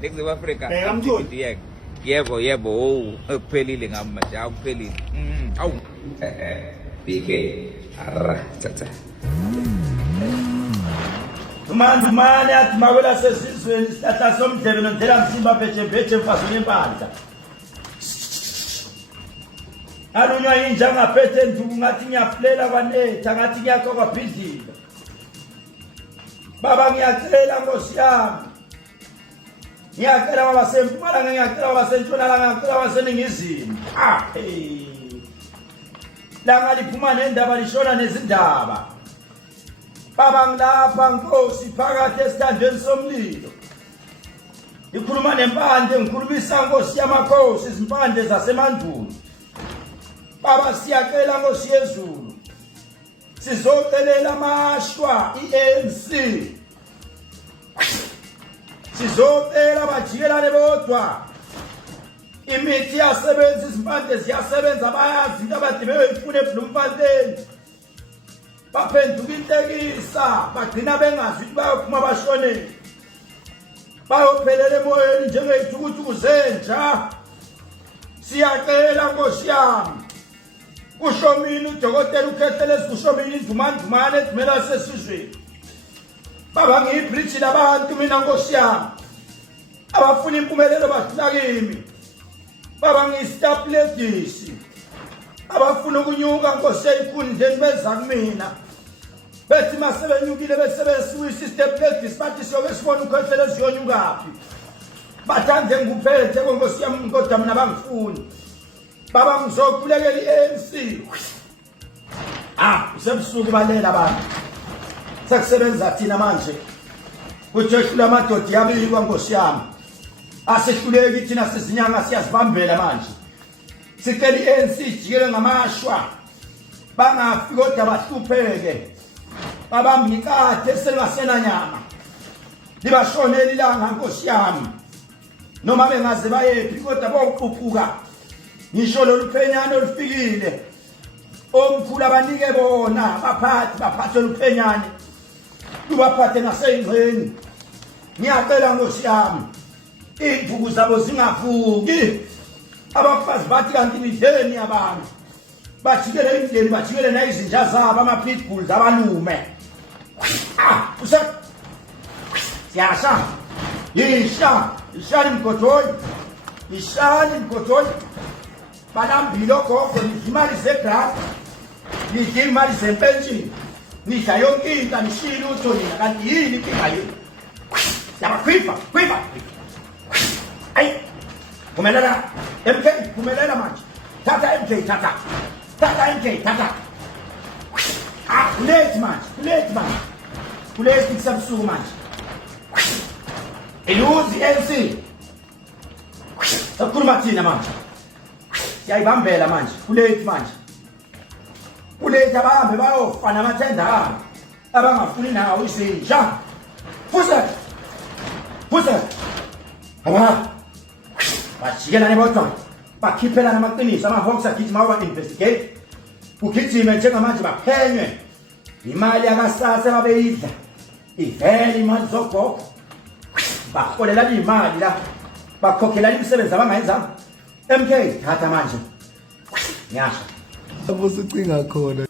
Next Africa. Bheka Yebo. Kuphelile ngami manje. Akuphelile. Awu. BK. Ara. Cha. Umani athi mawela sesizweni sihlahla somdlebe nondlela msimba phetshe mfazweni empandla. Alunywa inja ngaphethe nduku ngathi ngiyaplela kwanetha ngathi ngiyaqoka phidlila. Baba ngiyacela Nkosi yami. Ngiyacela baba sempumalanga ngiyacela baba sentshonalanga ngiyacela baba seningizimu. Langa liphuma nendaba lishona nezindaba. Baba ngilapha Nkosi phakathi esithandweni somlilo. Ngikhuluma nempande ngikhulumisa Nkosi yamakhosi izimpande zasemandulo. Baba siyacela Nkosi yezulu. Sizocelela amashwa iANC. Sizocela bajikelane bodwa. Imithi yasebenza izimpande ziyasebenza bayazi into abade beyoyifuna eBloemfontein. Baphenduka intekisa bagcina bengazi ukuthi bayophuma bashonele. Bayophelela emoyeni njengezithukuthukhu zenja. Siyacela Nkosi yami. Kusho mina udokotela ukhethelezi kusho mina indumandumane ethumela sesizweni. Baba ngiyibridge labantu mina Nkosi yami. Abafuna impumelelo badlula kimi. Baba ngiyistap ladies. Abafuna ukunyuka Nkosi eyikhundleni beza kumina. Bethi masebenyukile besebenzisa istep ladies bathi siyoke sibona ukhethelezi yonyukaphi. Bathande ngikuphethe Nkosi yami kodwa mina bangifuni. Baba ngizokhulekela iANC. Usebusuku balela abantu. Sekusebenza thina manje. Kujehlula amadoda yabikwa Nkosi yami. Asihluleki thina sizinyanga siyazibambela manje. Sicela iANC ijikele ngamashwa. Bangafi kodwa bahlupheke. Babamba ikade selingasena nyama. Libashonela ilanga Nkosi yami. Noma bengaze bayephi kodwa boquphuka. Ngisho loluphenyane olufikile. Omkhulu abanike bona baphathe luphenyane. Lubaphathe naseyingqeni. Ngiyacela Nkosi yami. Izibuku zabo zingavuki. Abafazi bathi kanti imidleni yabantu. Bajikele imidleni bajikele nayizinja zabo ama-pitbulls abalume. Siyasha. Ishani mgojoyi. Balambile ogogo imali zegraph. Nidinga imali zempenshini. Nidla yonke into anishilo utho nina kanti yini inkinga yenu? Yabakhipha. Phumelela MK phumelela manje. Thatha MK thatha. Kulate manje. Kulate kusebusuku manje. Iluzi iANC. Sakhuluma thina manje. Siyayibambela manje. Kulate manje. Kulate abahambe bayofana amathenda abo. Abangafuni nawo izinja. Fuza. Bajikelane bodwa. Bakhiphelana amaqiniso amahawks agijima over investigate. Ugijime njengamanje baphenywe. Imali yakasasa babeyidla. Ivele imali zogogo. Baholela imali la. Bakhokhela imisebenzi abangayenza. MK thatha manje. Ngiyasho. Abusucinga khona.